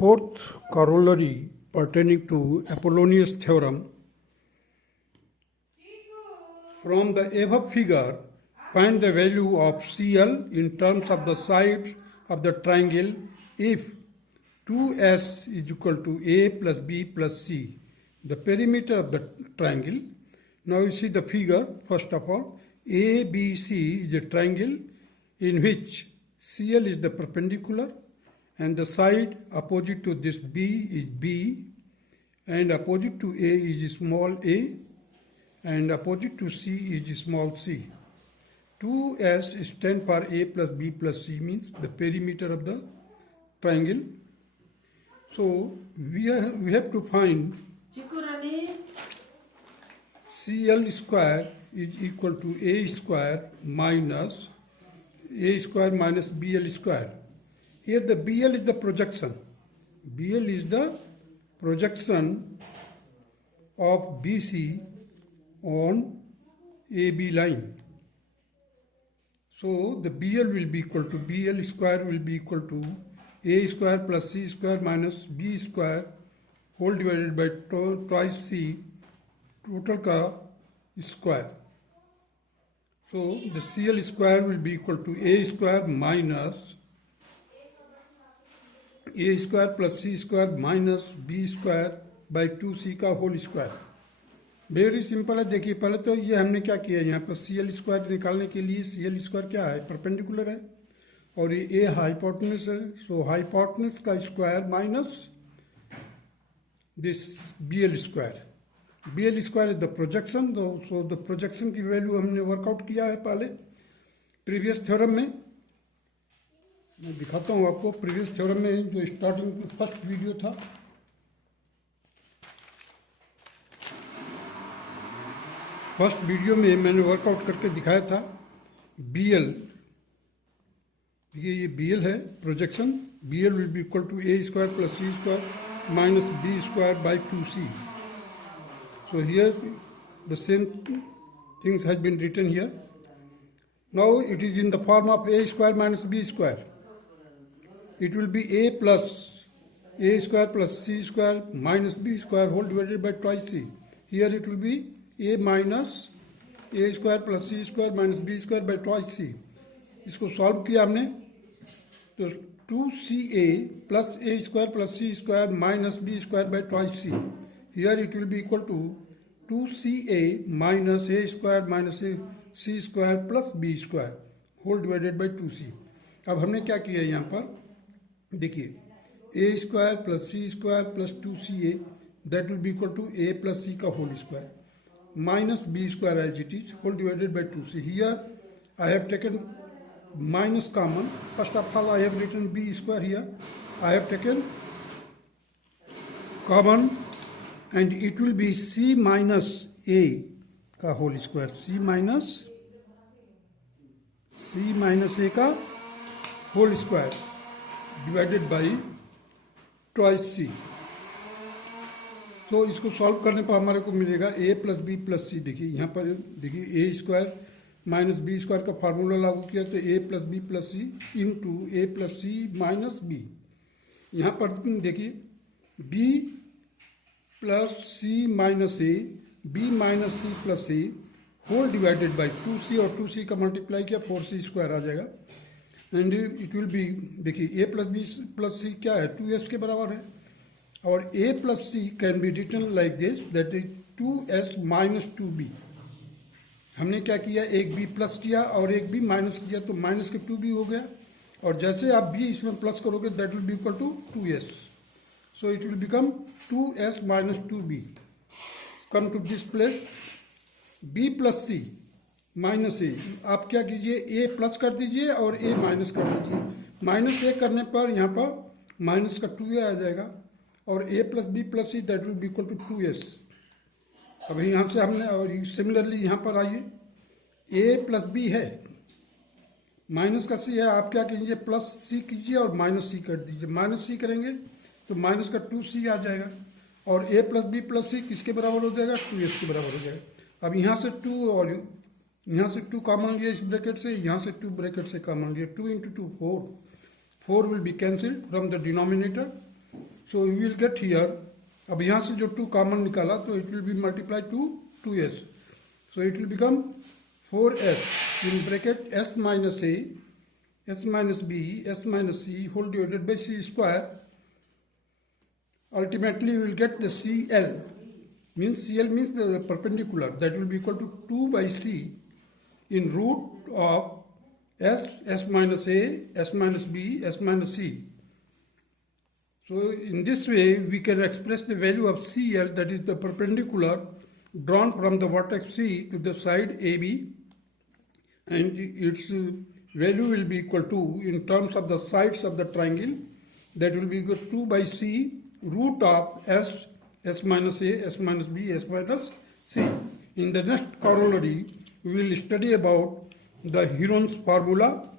fourth corollary pertaining to Apollonius theorem. From the above figure, find the value of CL in terms of the sides of the triangle if 2S is equal to A plus B plus C, the perimeter of the triangle. Now you see the figure. First of all, ABC is a triangle in which CL is the perpendicular and the side opposite to this B is B, and opposite to A is small a, and opposite to C is small c. 2S stands for A plus B plus C, means the perimeter of the triangle. So we have to find CL square is equal to A square minus BL square. Here the BL is the projection. BL is the projection of BC on AB line. So the BL will be equal to, BL square will be equal to A square plus C square minus B square whole divided by twice C total ka square. So the CL square will be equal to A square minus A square plus C square minus B square by 2C का whole square. Very simple है. देखिए पहले तो ये हमने क्या किया, यहाँ पर CL स्क्वायर निकालने के लिए CL स्क्वायर क्या है, परपेंडिकुलर है, और ये A हाइपोटेनस है. सो हाइपोटेनस का square minus this BL square. BL square is the projection. So the projection की वैल्यू हमने वर्कआउट किया है पहले प्रीवियस थ्योरम में. मैं दिखाता हूँ आपको. प्रीवियस थ्योरम में जो स्टार्टिंग फर्स्ट वीडियो था, फर्स्ट वीडियो में मैंने वर्कआउट करके दिखाया था BL. ये BL है projection. BL will be equal to A square plus C square minus B square by 2C. So here the same things has been written here. Now it is in the form of A square minus B square. It will be A plus A square plus C square minus B square whole divided by twice C. Here it will be A minus A square plus C square minus B square by twice C. इसको solve किया हमने तो 2CA plus A square plus C square minus B square by twice C. Here it will be equal to 2CA minus A square minus C square plus B square whole divided by 2C. अब हमने क्या किया यहाँ पर देखिए, A square plus C square plus 2CA that will be equal to A plus C का whole square minus B square as it is whole divided by 2C. Here I have taken minus common. First of all I have written B square here. I have taken common and it will be C minus A का whole square. C minus A का whole square divided by twice C. तो इसको solve करने पर हमारे को मिलेगा A plus B plus C. देखिए यहाँ पर देखिए A square minus B square का फार्मूला लागू किया तो A plus B plus C into A plus C minus B. यहाँ पर देखिए B plus C minus A, B minus C plus A whole divided by 2C और 2C का multiply किया 4C स्क्वायर आ जाएगा. एंड इट विल बी देखिए A plus B plus सी क्या है 2S के बराबर है, और A plus C can be written like this, that is 2S minus 2B. हमने क्या किया, एक B प्लस किया और एक B माइनस किया तो माइनस के 2B हो गया, और जैसे आप B इसमें प्लस करोगे that will be equal to 2S. So it will become 2S minus 2B. Come to this place, B plus C minus A. आप क्या कीजिए, A प्लस कर दीजिए और A माइनस कर दीजिए. माइनस A करने पर यहाँ पर माइनस का 2A आ जाएगा, और A plus B plus C that will be equal to 2S. अब यहाँ से हमने, और सिमिलरली यहाँ पर आइए, A प्लस बी है, माइनस का C है, आप क्या कीजिए प्लस C कीजिए और माइनस C कर दीजिए. माइनस C करेंगे तो माइनस का 2C आ जाएगा, और A प्लस बी प्लस सी किसके बराबर हो जाएगा, 2S के बराबर हो जाएगा. अब यहाँ से 2 और यहाँ से 2 कॉमन लिए इस ब्रैकेट से, यहाँ से 2 ब्रैकेट से कॉमन लिए. 2 into 2 4. 4 will be cancelled from the denominator. So we will get here, अब यहाँ से जो 2 कॉमन निकाला तो it will be multiplied to 2s. So it will become 4s in bracket s minus a, s minus b, s minus c whole divided by c square. Ultimately we will get the CL. CL means the perpendicular, that will be equal to 2 by c in root of s minus a, s minus b, s minus c. So in this way we can express the value of CL, that is the perpendicular drawn from the vertex C to the side AB, and its value will be equal to, in terms of the sides of the triangle, that will be equal to 2 by c root of s minus a, s minus b, s minus c. In the next corollary we will study about the Heron's formula